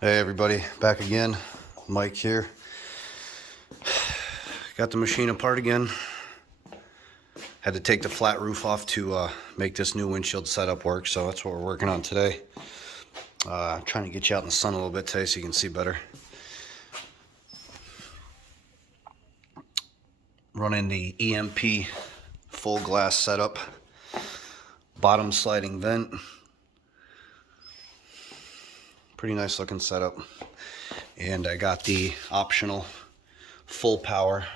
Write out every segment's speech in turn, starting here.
Hey everybody, back again. Mike here. Got the machine apart again. Had to take the flat roof off to make this new windshield setup work, so that's what we're working on today. I'm trying to get you out in the sun a little bit today so you can see better. Running the EMP full glass setup. Bottom sliding vent. Pretty nice looking setup. And I got the optional full power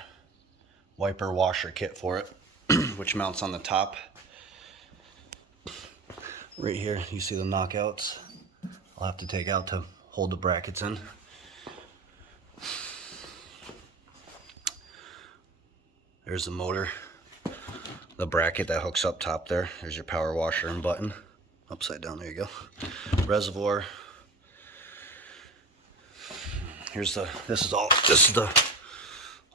wiper washer kit for it, which mounts on the top. Right here, you see the knockouts. I'll have to take out to hold the brackets in. There's the motor, the bracket that hooks up top there. There's your power washer and button. Upside down, there you go. Reservoir. This is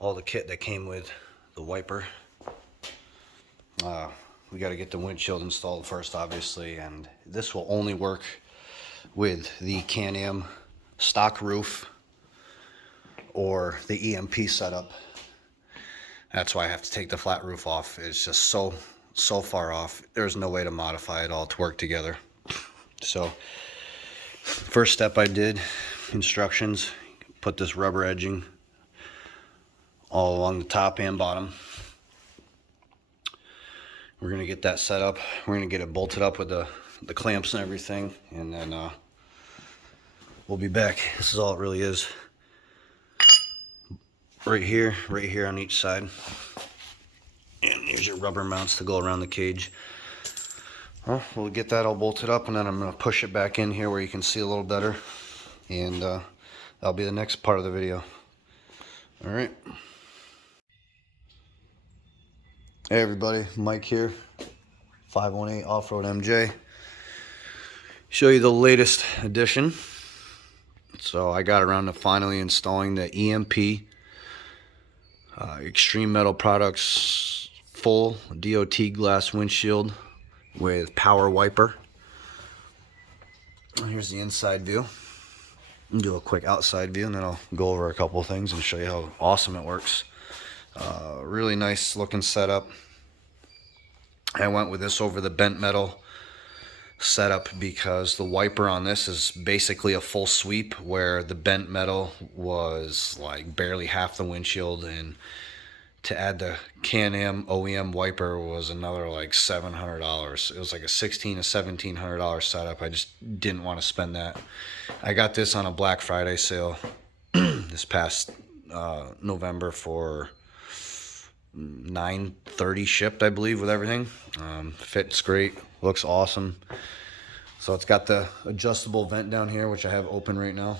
all the kit that came with the wiper. We got to get the windshield installed first, obviously, and this will only work with the Can-Am stock roof or the EMP setup. That's why I have to take the flat roof off. It's just so far off. There's no way to modify it all to work together. So first step I did, instructions, put this rubber edging all along the top and bottom. We're gonna get that set up. We're gonna get it bolted up with the clamps and everything, and then we'll be back. This is all it really is. Right here on each side. And here's your rubber mounts to go around the cage. Well, we'll get that all bolted up, and then I'm gonna push it back in here where you can see a little better. And that'll be the next part of the video. All right. Hey everybody, Mike here, 518 Off-Road MJ. Show you the latest addition. So I got around to finally installing the EMP Extreme Metal Products full DOT glass windshield with power wiper. Here's the inside view. I'll do a quick outside view, and then I'll go over a couple of things and show you how awesome it works. Really nice looking setup. I went with this over the bent metal setup because the wiper on this is basically a full sweep, where the bent metal was like barely half the windshield, and to add the Can-Am OEM wiper was another like $700. It was like a $1,600 to $1,700 setup. I just didn't want to spend that. I got this on a Black Friday sale this past November for $930 shipped, I believe, with everything. Fits great, looks awesome. So it's got the adjustable vent down here, which I have open right now.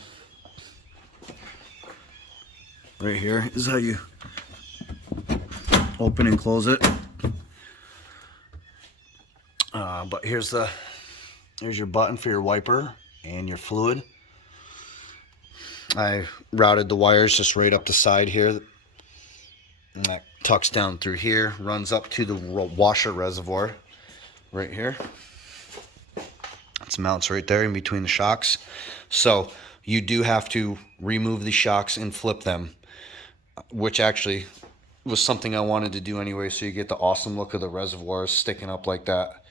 Right here is how you open and close it. But here's your button for your wiper and your fluid. I routed the wires just right up the side here, and that tucks down through here, runs up to the washer reservoir right here. It mounts right there in between the shocks. So you do have to remove the shocks and flip them, which actually was something I wanted to do anyway, so you get the awesome look of the reservoirs sticking up like that,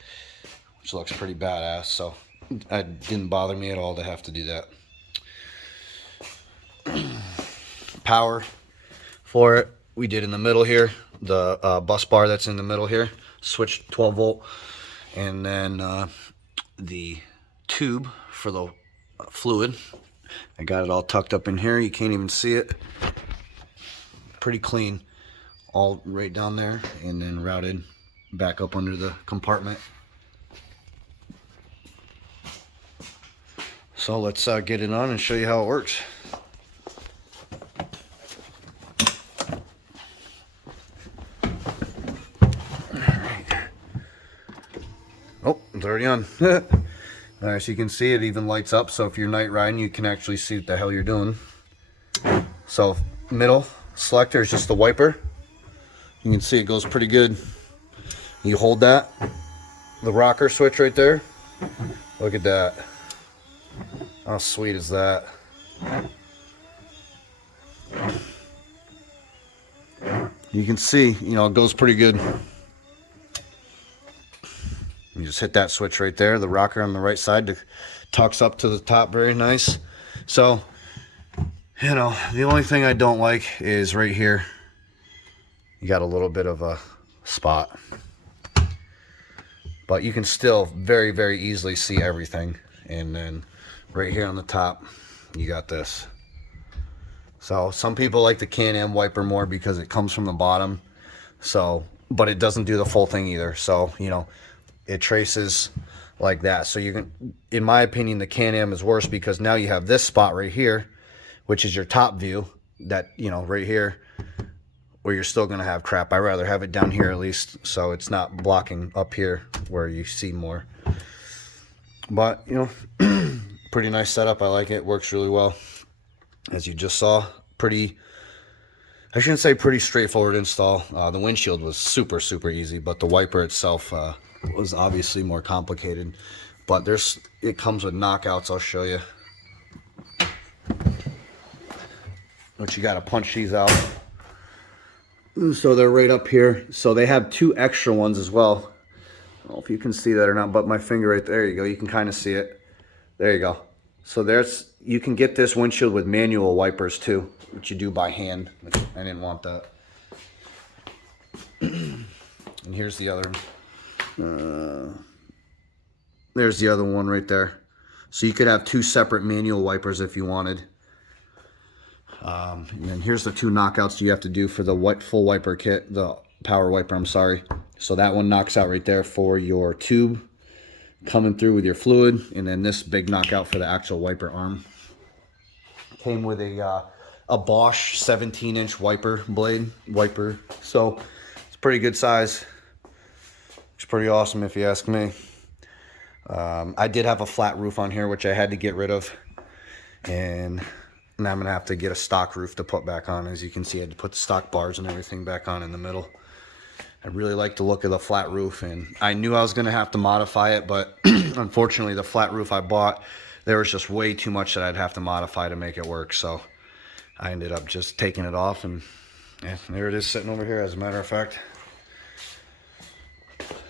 which looks pretty badass. So it didn't bother me at all to have to do that. Power for it, we did in the middle here, the bus bar that's in the middle here, switched 12 volt, and then the tube for the fluid. I got it all tucked up in here. You can't even see it. Pretty clean, all right down there, and then routed back up under the compartment. So let's get it on and show you how it works. Oh, it's already on. As you can see, it even lights up, so if you're night riding, you can actually see what the hell you're doing. So middle selector is just the wiper. You can see it goes pretty good. You hold that, the rocker switch right there. Look at that. How sweet is that? You can see, you know, it goes pretty good. You just hit that switch right there. The rocker on the right side tucks up to the top very nice. So, you know, the only thing I don't like is right here. You got a little bit of a spot. But you can still very, very easily see everything. And then right here on the top, you got this. So some people like the Can-Am wiper more because it comes from the bottom. So, but it doesn't do the full thing either. So, you know, it traces like that. So you can, in my opinion, the Can-Am is worse because now you have this spot right here, which is your top view, that, you know, right here, where you're still going to have crap. I'd rather have it down here at least, so it's not blocking up here where you see more. But, you know, pretty nice setup. I like it. Works really well. As you just saw, pretty, I shouldn't say pretty straightforward install. The windshield was super, super easy, but the wiper itself was obviously more complicated. But it comes with knockouts. I'll show you. But you got to punch these out. So they're right up here. So they have 2 extra ones as well. I don't know if you can see that or not, but my finger right there, you go. You can kind of see it. There you go. So you can get this windshield with manual wipers too, which you do by hand. I didn't want that. And here's the other. There's the other one right there. So you could have 2 separate manual wipers if you wanted. And then here's the 2 knockouts you have to do for the full wiper kit, the power wiper, I'm sorry. So that one knocks out right there for your tube coming through with your fluid, and then this big knockout for the actual wiper arm. Came with a Bosch 17-inch wiper blade, so it's pretty good size. It's pretty awesome if you ask me. I did have a flat roof on here, which I had to get rid of, and now I'm gonna have to get a stock roof to put back on. As you can see, I had to put the stock bars and everything back on in the middle. I really like the look of the flat roof, and I knew I was gonna have to modify it, but unfortunately the flat roof I bought, there was just way too much that I'd have to modify to make it work. So I ended up just taking it off, and yeah, there it is sitting over here, as a matter of fact.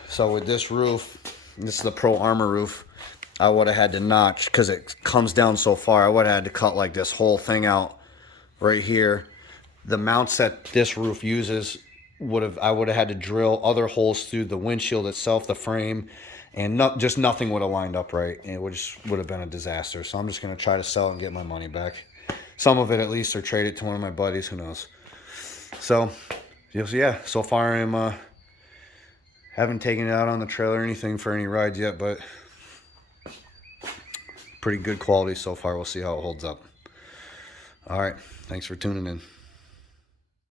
So with this roof, this is the Pro Armor roof, I would have had to notch, because it comes down so far, I would have had to cut like this whole thing out right here. The mounts that this roof uses, I would have had to drill other holes through the windshield itself, the frame, and just nothing would have lined up right. And it would have been a disaster. So I'm just going to try to sell it and get my money back. Some of it at least, or trade it to one of my buddies, who knows. So, yeah, so far I'm haven't taken it out on the trailer or anything for any rides yet, but pretty good quality so far. We'll see how it holds up. All right, thanks for tuning in.